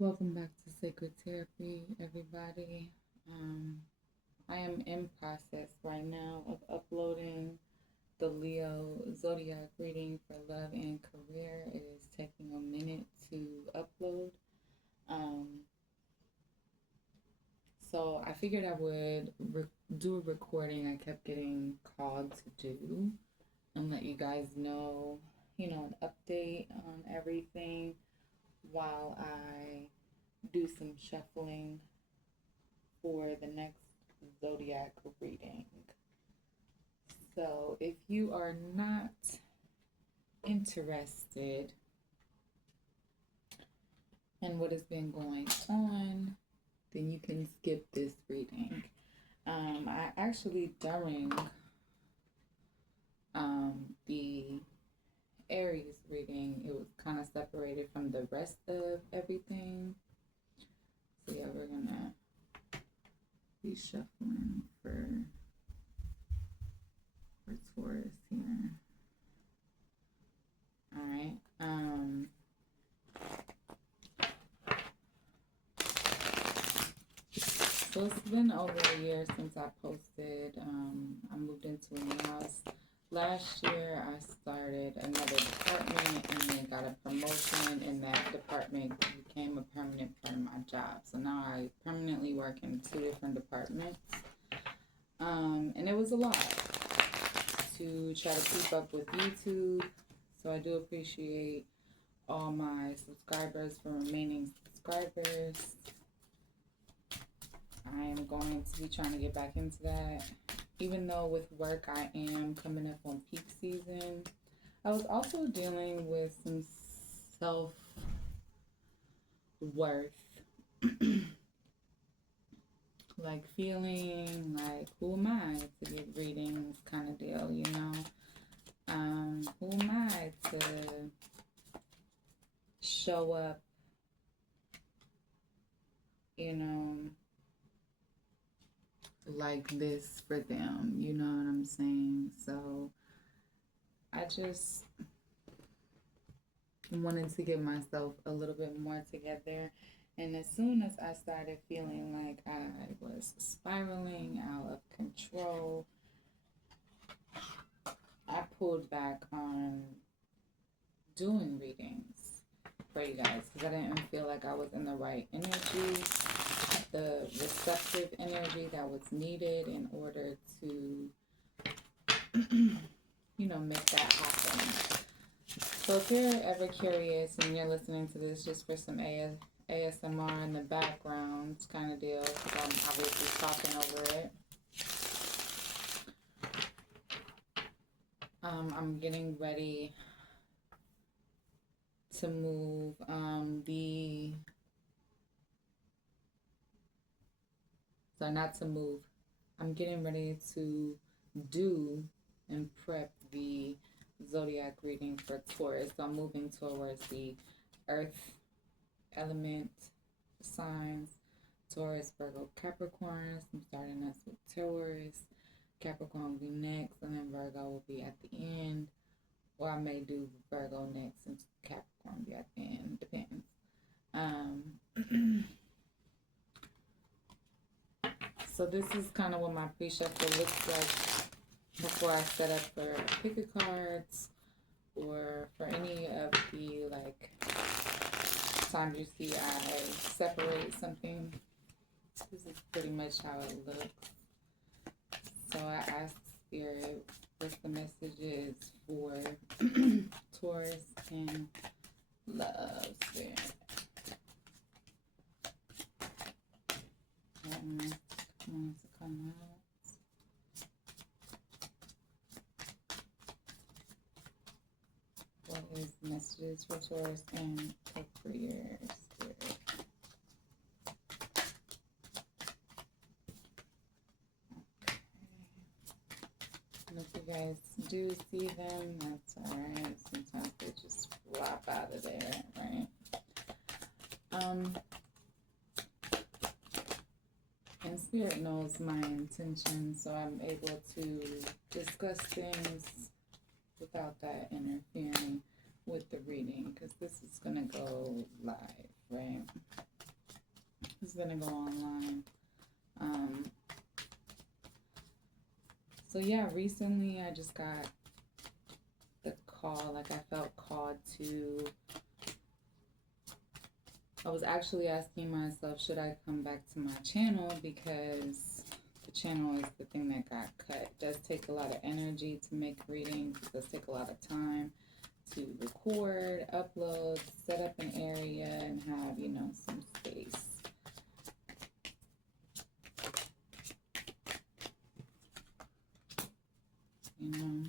Welcome back to Sacred Therapy, everybody. Um, I am in process right now of uploading the Leo Zodiac reading for love and career. It is taking a minute to upload. Um, so I figured I would do a recording I kept getting called to do and let you guys know, an update on everything while I do some shuffling for the next zodiac reading. So, if you are not interested in what has been going on, then you can skip this reading. I actually, during the Aries reading, it was kind of separated from the rest of everything. So, yeah, we're gonna be shuffling for Taurus here. All right. So it's been over a year since I posted. I moved into a new house. Last year, I started another department and then got a promotion, and that department became a permanent part of my job. So now I permanently work in two different departments. And it was a lot to try to keep up with YouTube. So I do appreciate all my subscribers for remaining subscribers. I am going to be trying to get back into that. Even though with work I am coming up on peak season, I was also dealing with some self worth. Like feeling like, who am I to get readings kind of deal, Who am I to show up, like this for them, you know what I'm saying? So I just wanted to get myself a little bit more together. And as soon as I started feeling like I was spiraling out of control, I pulled back on doing readings for you guys because I didn't feel like I was in the right energy, the receptive energy that was needed in order to, make that happen. So if you're ever curious and you're listening to this just for some ASMR in the background kind of deal, because I'm obviously talking over it, I'm getting ready to move not to move. I'm getting ready to do and prep the zodiac reading for Taurus. So I'm moving towards the earth element signs: Taurus, Virgo, Capricorn. So I'm starting us with Taurus. Capricorn will be next, and then Virgo will be at the end. Or I may do Virgo next and Capricorn will be at the end. Depends. So this is kind of what my pre-shuffle looks like before I set up for pick a cards or for any of the times you see I separate something. This is pretty much how it looks. So I asked Spirit what the message is for Taurus and love, Spirit. Wants to come out. What is the messages for Taurus and career, Spirit? And if you guys do see them, that's alright. Sometimes they just flop out of there, right? And Spirit knows my intention, so I'm able to discuss things without that interfering with the reading, because this is gonna go live, right? This is gonna go online. So yeah, recently I just got the call, like I felt called to, I was actually asking myself, should I come back to my channel, because the channel is the thing that got cut. It does take a lot of energy to make readings. It does take a lot of time to record, upload, set up an area, and have, you know, some space. You know,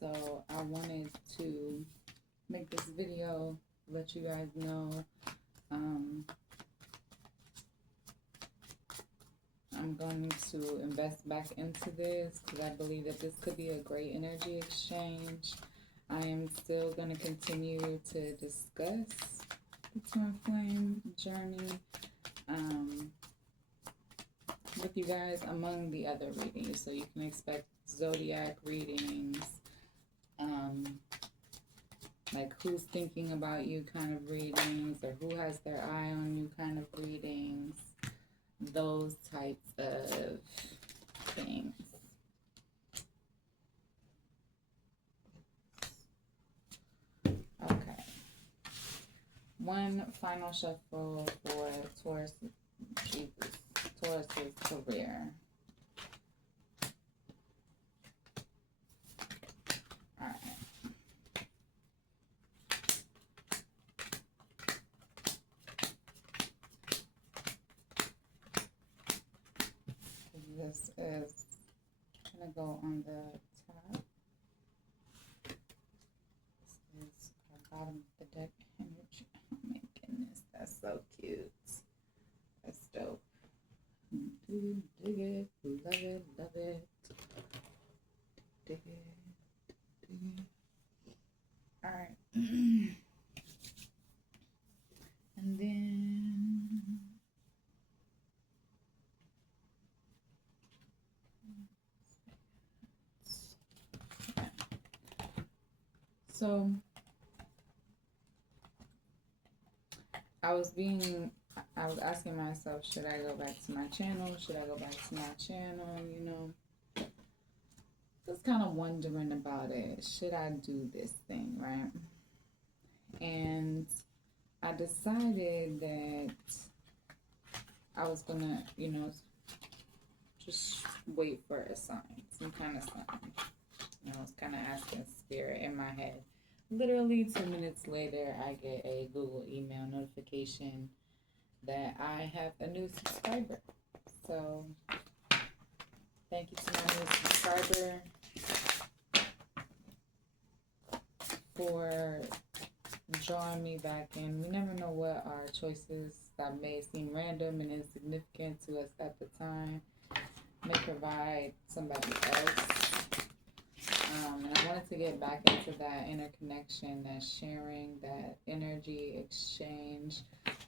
so I wanted to make this video, let you guys know I'm going to invest back into this, because I believe that this could be a great energy exchange. I am still going to continue to discuss the Twin Flame journey with you guys among the other readings. So you can expect zodiac readings, like who's thinking about you kind of readings, or who has their eye on you kind of readings, those types of things. Okay. One final shuffle for Taurus, Taurus's career. All right. This is gonna go on the top. This is our bottom of the deck energy. Oh my goodness, that's so cute. That's dope. Dig it, love it, love it. Dig it, dig it. All right. And then so I was asking myself, should I go back to my channel? Should I go back to my channel? You know, just kind of wondering about it. Should I do this thing, right? And I decided that I was gonna, you know, just wait for a sign, some kind of sign. You know, I was kind of asking spirit in my head. Literally 2 minutes later, I get a Google email notification that I have a new subscriber. So thank you to my new subscriber for drawing me back in. We never know what our choices that may seem random and insignificant to us at the time may provide somebody else. And I wanted to get back into that interconnection, that sharing, that energy exchange.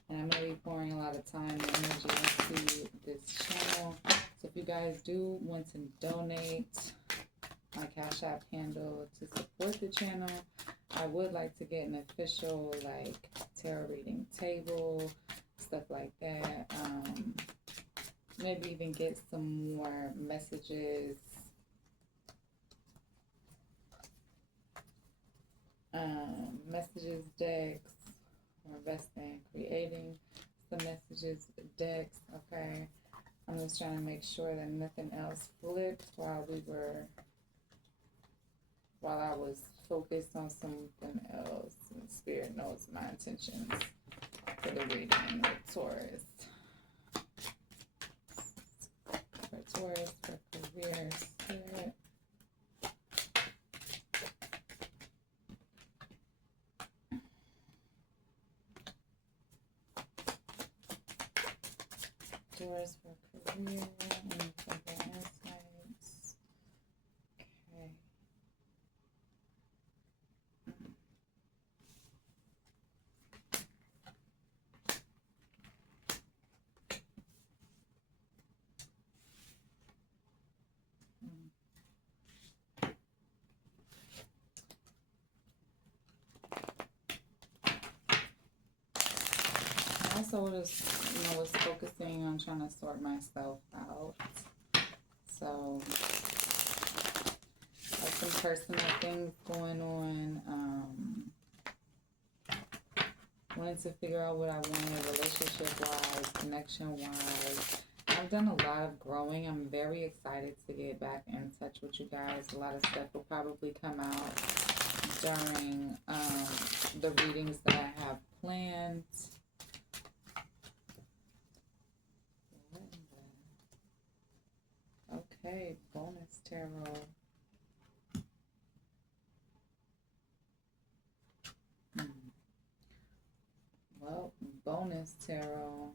And I'm going to be pouring a lot of time and energy into this channel. So if you guys do want to donate, my Cash App handle to support the channel, I would like to get an official like tarot reading table, stuff like that. Maybe even get some more messages, messages decks. We're investing in creating some messages decks. Okay, I'm just trying to make sure that nothing else flipped while I was focused on something else. And Spirit knows my intentions for the reading with Taurus. For Taurus, for career, Spirit. Taurus for career and for the insights. Okay. also was focusing on trying to sort myself out. So, like some personal things going on. Wanted to figure out what I wanted relationship-wise, connection-wise. I've done a lot of growing. I'm very excited to get back in touch with you guys. A lot of stuff will probably come out during the readings that I have planned. Okay, bonus tarot. Well, bonus tarot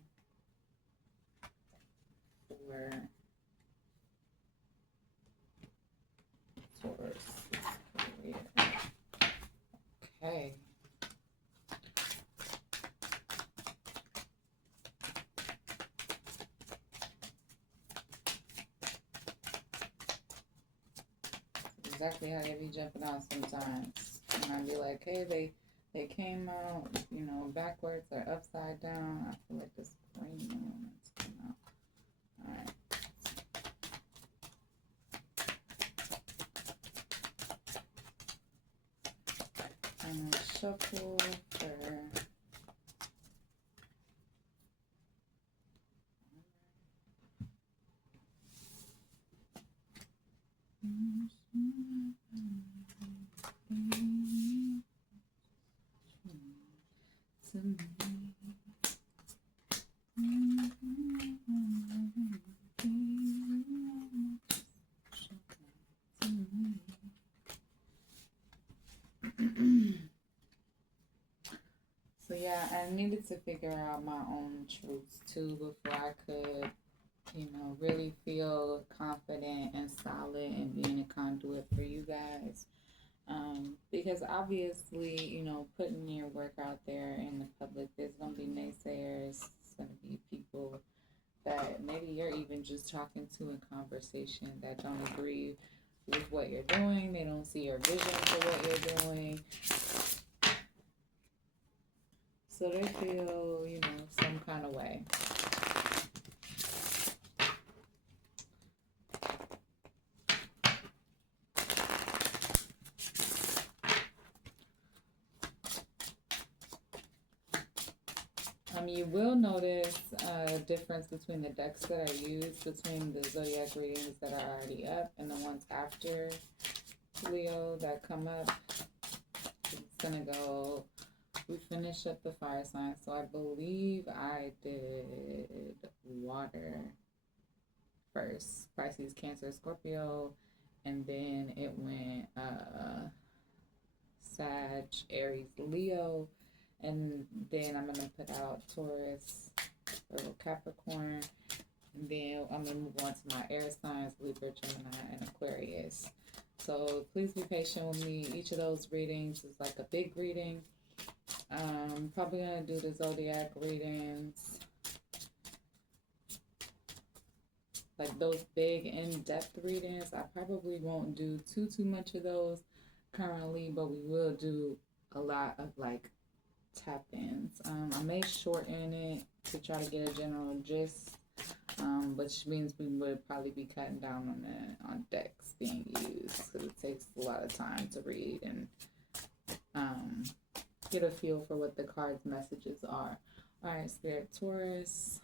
for Taurus. Okay. Exactly how they be jumping out sometimes. And I'd be like, hey, they came out, you know, backwards or upside down. I feel like this green moon is coming out. Alright. I'm going to shuffle for to me. So yeah, I needed to figure out my own truths too before I could, you know, really feel confident and solid in being a conduit for you guys. Because obviously, you know, putting your work out there in the public, there's going to be naysayers, there's going to be people that maybe you're even just talking to in conversation that don't agree with what you're doing. They don't see your vision for what you're doing. So they feel, you know, some kind of way. You will notice a difference between the decks that I use, between the zodiac readings that are already up and the ones after Leo that come up. It's gonna go, we finish up the fire sign, so I believe I did water first, Pisces, Cancer, Scorpio, and then it went Sag, Aries, Leo, and then I'm gonna put out Taurus, Virgo, Capricorn, and then I'm gonna move on to my air signs, Libra, Gemini, and Aquarius. So please be patient with me. Each of those readings is like a big reading. Probably gonna do the zodiac readings, like those big in-depth readings. I probably won't do too much of those currently, but we will do a lot of like tap-ins. I may shorten it to try to get a general gist, which means we would probably be cutting down on decks being used, because it takes a lot of time to read and get a feel for what the card's messages are. All right, Spirit, Taurus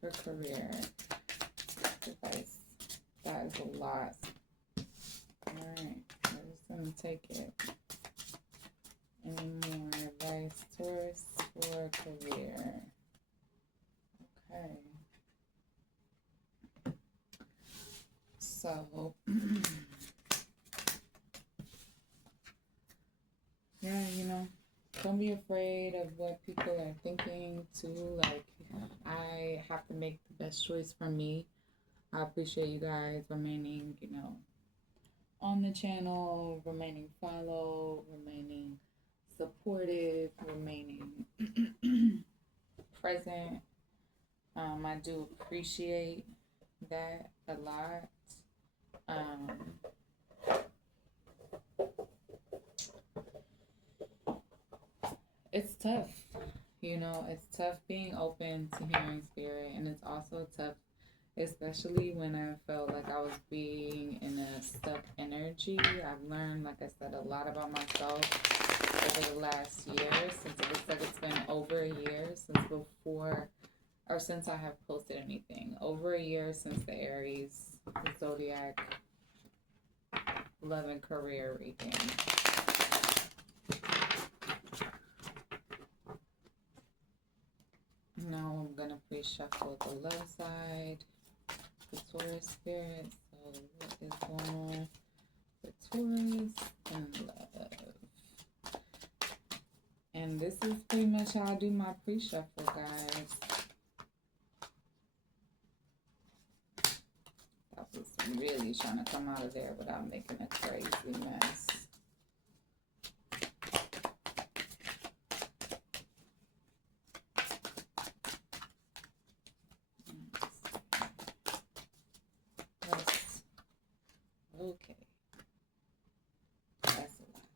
for career. Advice. That is a lot. All right, I'm just gonna take it. Any more advice, Taurus, for career? Okay. So, yeah, you know, don't be afraid of what people are thinking too. Like, I have to make the best choice for me. I appreciate you guys remaining, you know, on the channel, remaining follow, remaining supportive, remaining present. I do appreciate that a lot. It's tough. You know, it's tough being open to hearing spirit, and it's also tough, especially when I felt like I was being in a stuck energy. I've learned, like I said, a lot about myself over the last year, since it looks like it's been over a year since before, or since I have posted anything. Over a year since the Aries zodiac love and career reading. Now I'm gonna pre-shuffle the love side, the Taurus spirit. So what is going on for Taurus and love? And this is pretty much how I do my pre-shuffle, guys. I was really trying to come out of there without making a crazy mess. Okay. That's a lot.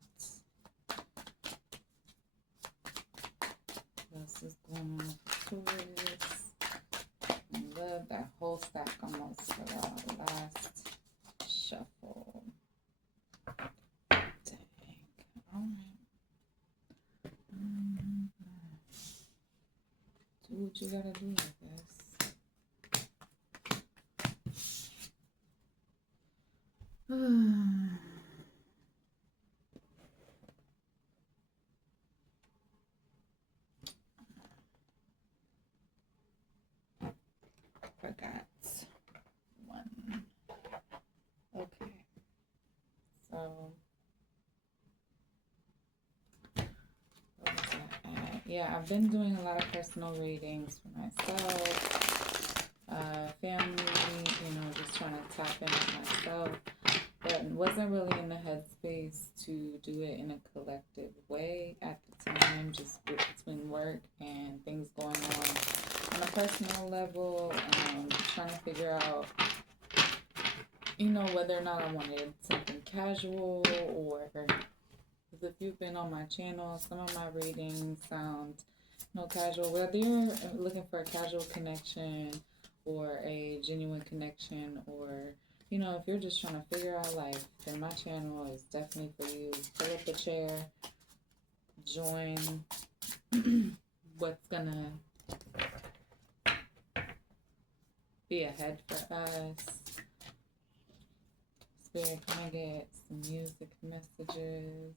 What else is going on for Taurus? Love that whole stack almost for our last shuffle. Dang. Alright. Do what you gotta do, I guess. Forgot one. Okay. So, what was I at? Yeah, I've been doing a lot of personal readings for myself, family, just trying to tap in with myself, but wasn't really in the headspace to do it in a collective way at the time, just between work and things going on a personal level, trying to figure out, whether or not I wanted something casual, or if you've been on my channel, some of my readings sound casual, whether you're looking for a casual connection or a genuine connection, or if you're just trying to figure out life, then my channel is definitely for you. Pull up a chair, join what's gonna be ahead for us. Spirit, can I get some music messages?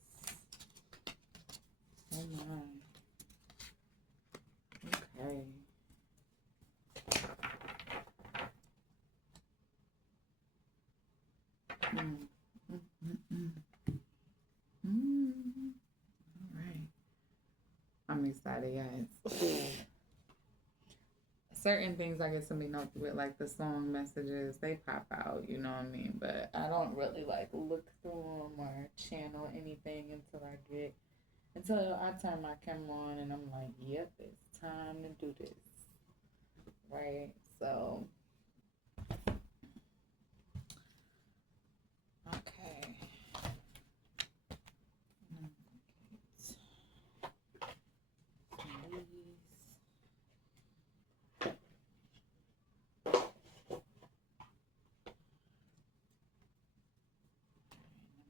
Oh my. Okay. All right. I'm excited, guys. Certain things I get something up with, like the song messages, they pop out, you know what I mean? But I don't really look through them or channel anything until I turn my camera on and I'm like, yep, it's time to do this. Right? So, okay.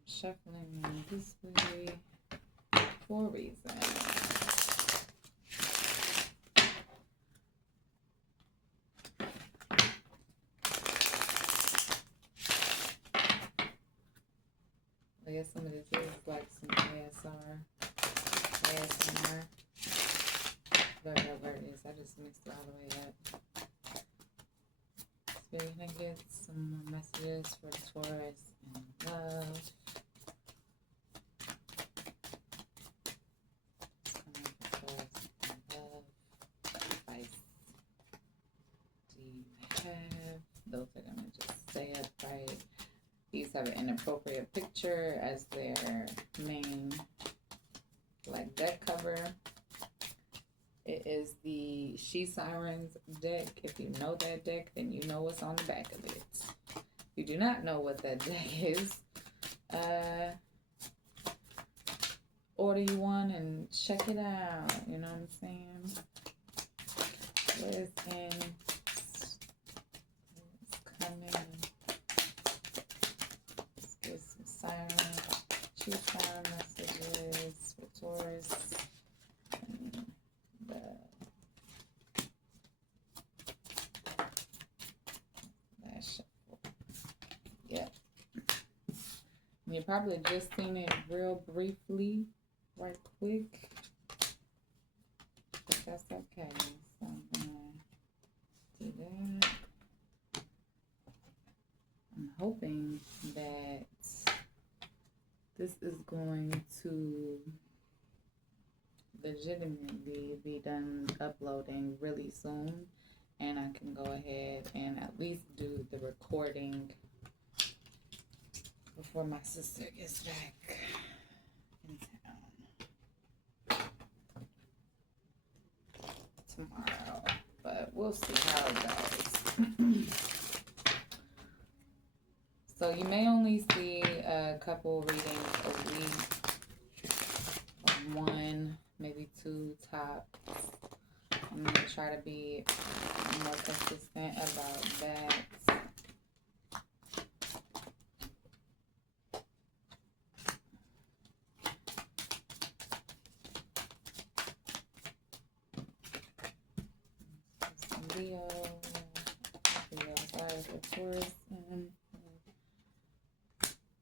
Shuffling this way for a reason. I guess some of this is like some ASMR. Whatever it is, I just mixed it all the way up. So we're gonna get some more messages for Taurus and love. Those are gonna just stay upright. These have an inappropriate picture as their main deck cover. It is the She Sirens deck. If you know that deck, then you know what's on the back of it. If you do not know what that deck is, order you one and check it out. You know what I'm saying? What is in? It's coming. Let's get some siren. Choose siren messages for Taurus. And the last shuffle. Yep. You probably just seen it real briefly, right quick. But that's okay. So I'm gonna do that. I'm hoping that this is going to legitimately be done uploading really soon, and I can go ahead and at least do the recording before my sister gets back in town tomorrow. But we'll see how it goes. So you may only see a couple readings a week, one, maybe two tops. I'm going to try to be more consistent about that. Leo, sorry for Taurus, and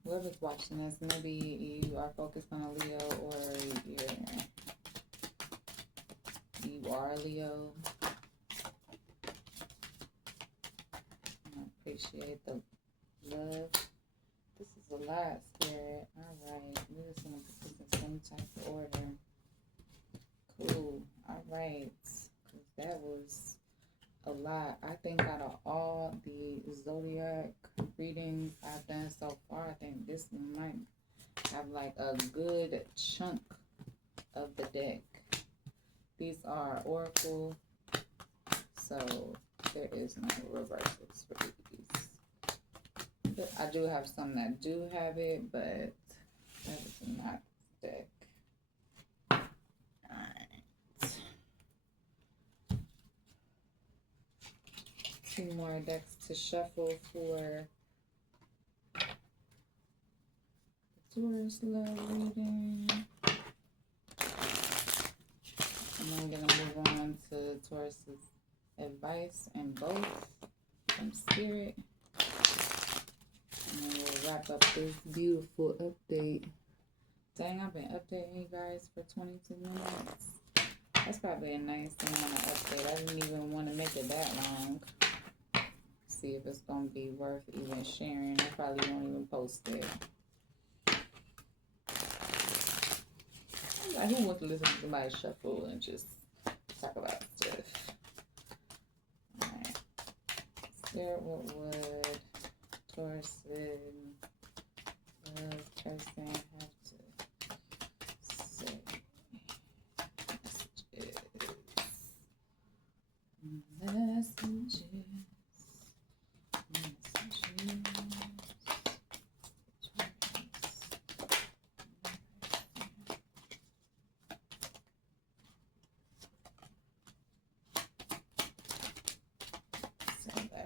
whoever's watching this, maybe you are focused on a Leo, or you are Leo. I appreciate the love. This is a lot, Spirit. Alright, we just want to put this in some type of order. Cool. Alright. Because that was a lot. I think out of all the zodiac readings I've done so far, I think this one might have like a good chunk of the deck. These are oracle, so there is no reversals for these. But I do have some that do have it, but that is not the deck. Alright. 2 more decks to shuffle for the Taurus love reading. And then we're going to move on to Taurus's advice and both from Spirit. And then we'll wrap up this beautiful update. Dang, I've been updating you guys for 22 minutes. That's probably a nice thing on the update. I didn't even want to make it that long. See if it's going to be worth even sharing. I probably won't even post it. Like, who wants to listen to somebody shuffle and just talk about stuff? Alright. Spirit, what would Taurus person have to say? Messages.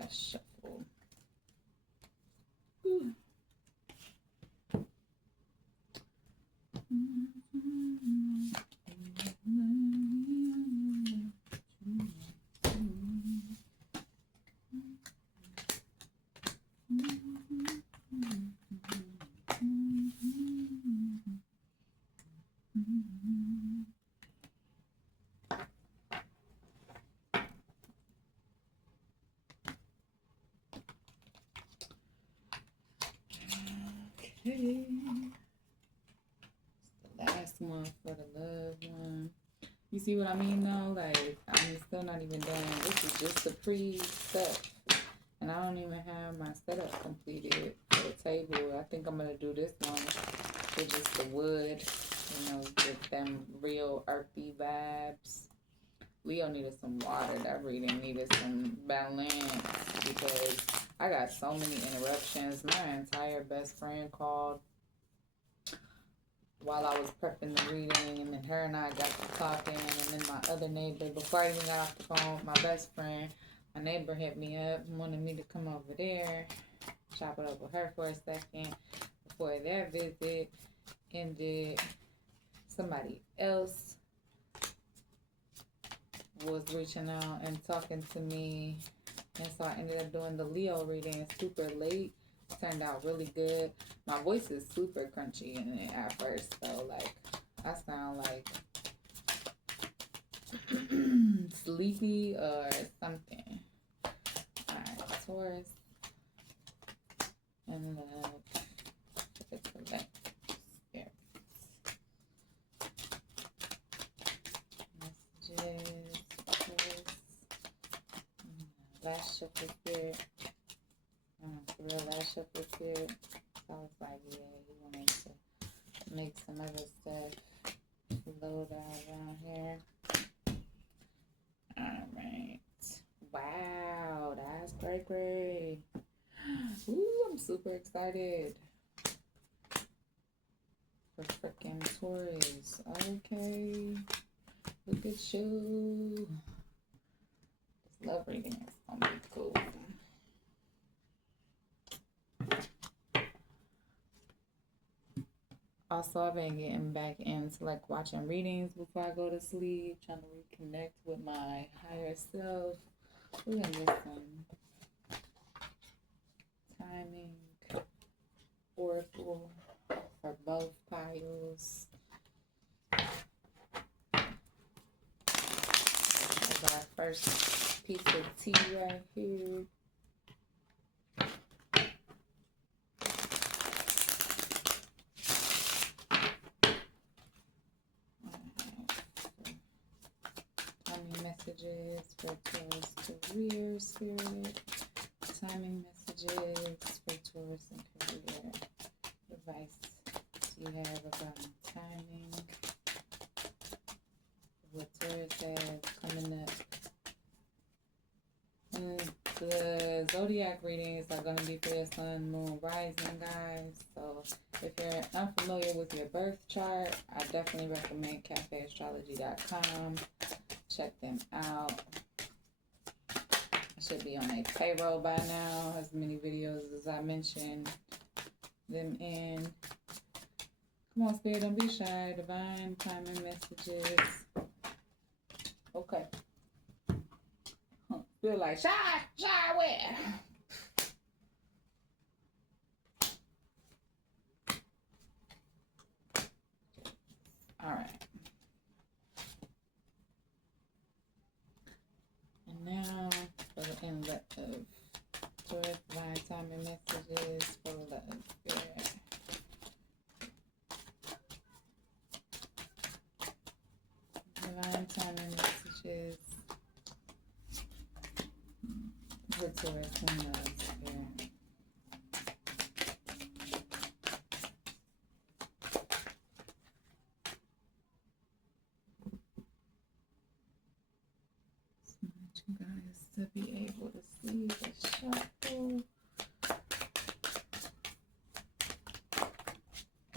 Shuffle. Ooh. Okay. The last one for the loved one. You see what I mean though? Like, I'm still not even done. This is just the pre-stuff. And I don't even have my setup completed for the table. I think I'm going to do this one with just the wood. You know, with them real earthy vibes. Leo needed some water. That reading needed some balance because I got so many interruptions. My entire best friend called while I was prepping the reading, and then her and I got to talking, and then my other neighbor, before I even got off the phone with my best friend, my neighbor hit me up and wanted me to come over there, chop it up with her for a second before their visit ended. Somebody else was reaching out and talking to me, and so I ended up doing the Leo reading super late. Turned out really good. My voice is super crunchy in it at first, though. Like, I sound like sleepy or something. Alright, Taurus. And the collect spirits. Messages. Taurus. Last shuffle spirit. For real, last shuffle spirit. So I was like, yeah, he wanted to make some other stuff load out around here. Alright. Wow, that's great. Ooh, I'm super excited for freaking Taurus. Okay. Look at you. This love reading is gonna be cool. Also, I've been getting back into like watching readings before I go to sleep, trying to reconnect with my higher self. Ooh, and listen. Timing, oracle for both piles. That's our first piece of tea right here. Timing messages for Taurus career spirit. Timing messages for Taurus and career. Advice you have about timing. What Taurus has coming up. And the zodiac readings are going to be for your sun, moon, rising, guys. So if you're unfamiliar with your birth chart, I definitely recommend cafeastrology.com. Check them out. I should be on a payroll by now. As many videos as I mentioned them in. Come on, Spirit, don't be shy. Divine timing messages. Okay. Feel like shy where? All right. And now for the inlet of Taurus, divine timing messages for love, spirit. Divine timing messages for Taurus and love, spirit. I want you guys to be able to see the shuffle.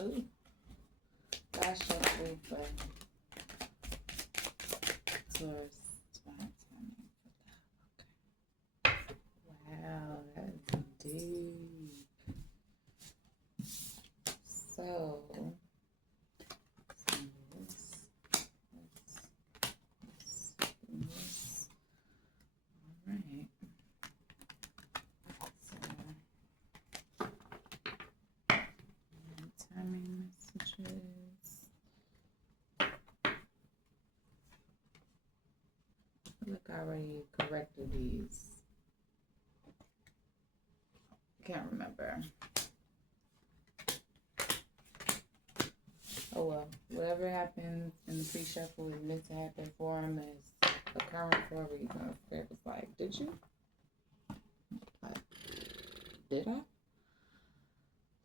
Ooh. Last shuffle for Taurus. Divine timing for love. Okay. Wow, that's deep. So, this. All right. So, timing messages. I feel like I already corrected these. Can't remember. Oh well, whatever happens in the pre-shuffle is meant to happen for him, is occurring for a reason. Spirit was like, did you? Like, did I?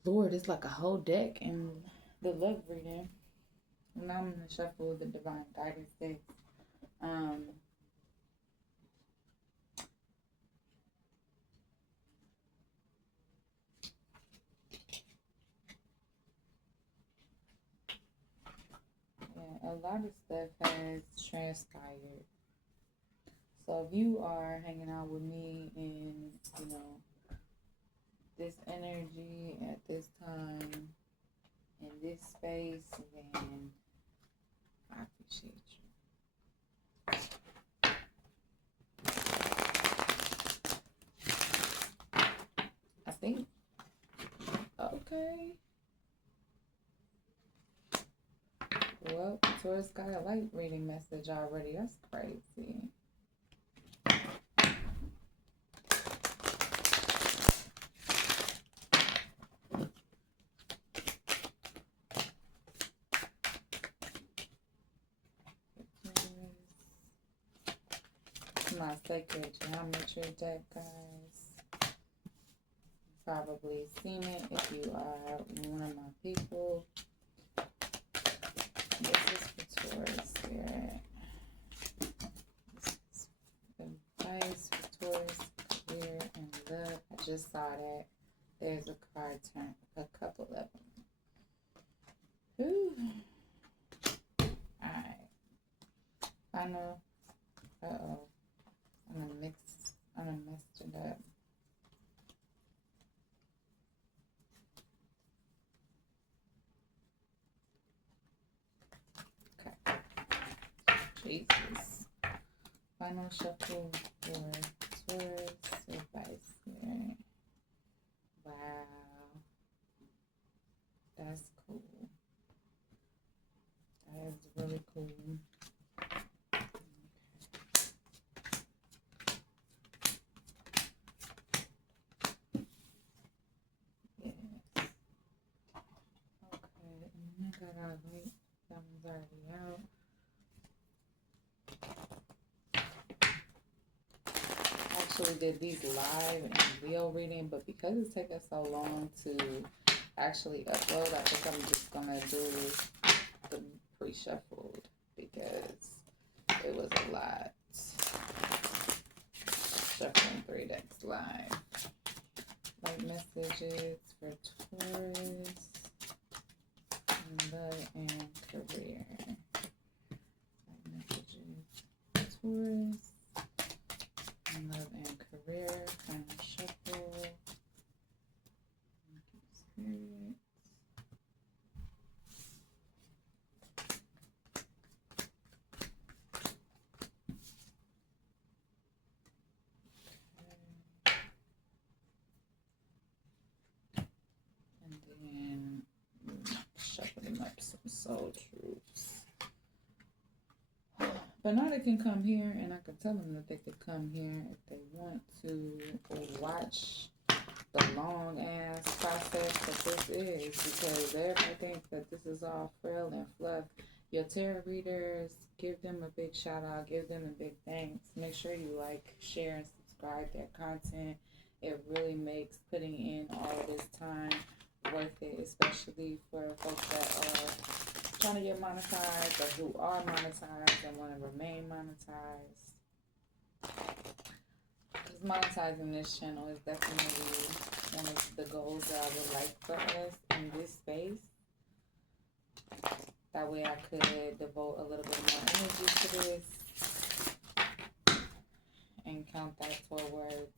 Lord, it's like a whole deck in the love reading. And now I'm going to shuffle the divine guidance decks. lot of stuff has transpired. So if you are hanging out with me in, you know, this energy at this time in this space, then I appreciate you. I think okay. Well, Taurus got a light reading message already. That's crazy. My sacred geometry deck, guys. Probably seen it if you are one of my people. This is for Taurus Spirit. This is advice for Taurus, career, and love. I just saw that. There's a card turn, a couple of them. Whew. Alright. Final. Uh-oh. I'm gonna mess it up. Okay. Jesus. Final shuffle for Taurus advice here. Wow. That's cool. That is really cool. Wait, that one's already out. I actually did these live and Leo reading, but because it's taking so long to actually upload, I think I'm just gonna do the pre-shuffled because it was a lot. Shuffling 3 decks live. Light messages for Taurus. Love and career. Messages, Taurus, love and career. Final shuffle. Spirits. And then shuffling up some soul truths. Bernardo can come here, and I can tell them that they could come here if they want to watch the long ass process that this is, because everybody thinks that this is all frill and fluff. Your tarot readers, give them a big shout out, give them a big thanks. Make sure you like, share, and subscribe their content. It really makes putting in all of this time worth it, especially for folks that are trying to get monetized or who are monetized and want to remain monetized. Because monetizing this channel is definitely one of the goals that I would like for us in this space. That way I could devote a little bit more energy to this and count that towards,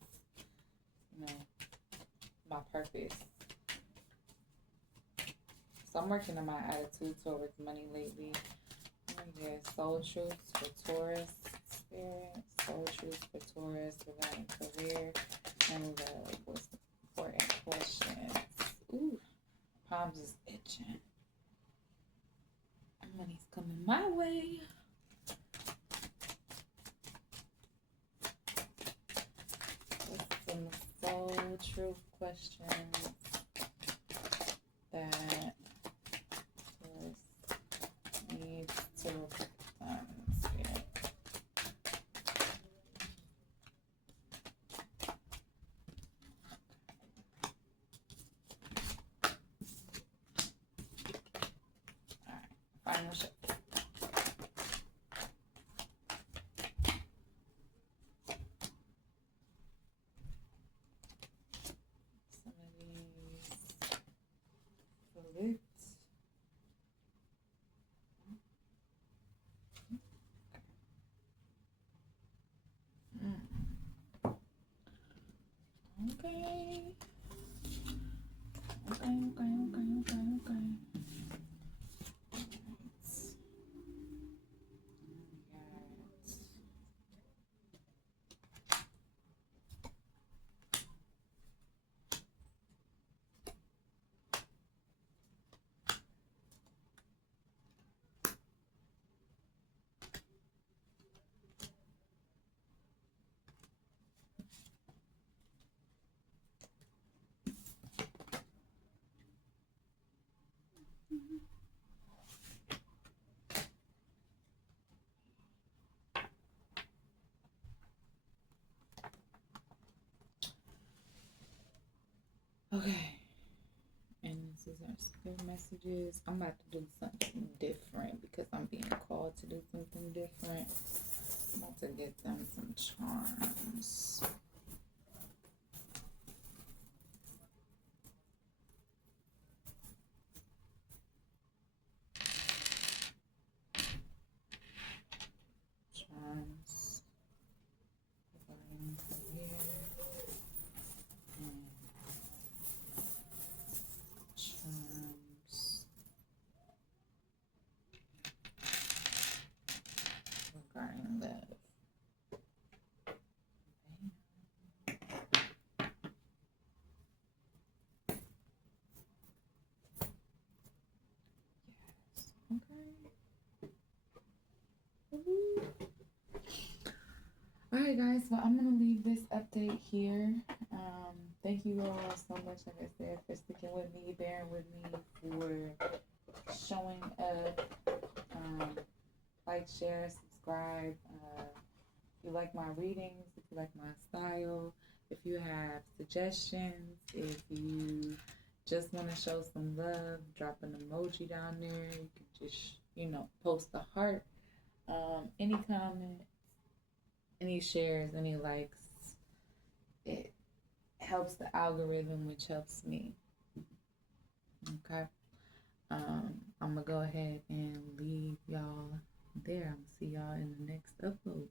you know, my purpose. So I'm working on my attitude towards money lately. Yeah, soul truths for Taurus spirit, soul truths for Taurus, divine career, and love. What's important questions? Ooh, palms is itching. Money's coming my way. What's some soul truth questions that needs to spirit? Alright, final shuffle. Some of these. So Okay. And this is our spirit messages. I'm about to do something different because I'm being called to do something different. I'm about to get them some charms. Charms. Regarding career. And charms. Regarding love. Okay. Woo. Alright guys, well I'm gonna leave this update here. Thank you all so much, like I said, for sticking with me, bearing with me, for showing up. Like, share, subscribe. If you like my readings, if you like my style, if you have suggestions, if you just want to show some love, drop an emoji down there. You can just, post a heart. Any comments, any shares, any likes. It helps the algorithm, which helps me. Okay. I'm going to go ahead and leave y'all there. I'm going to see y'all in the next upload.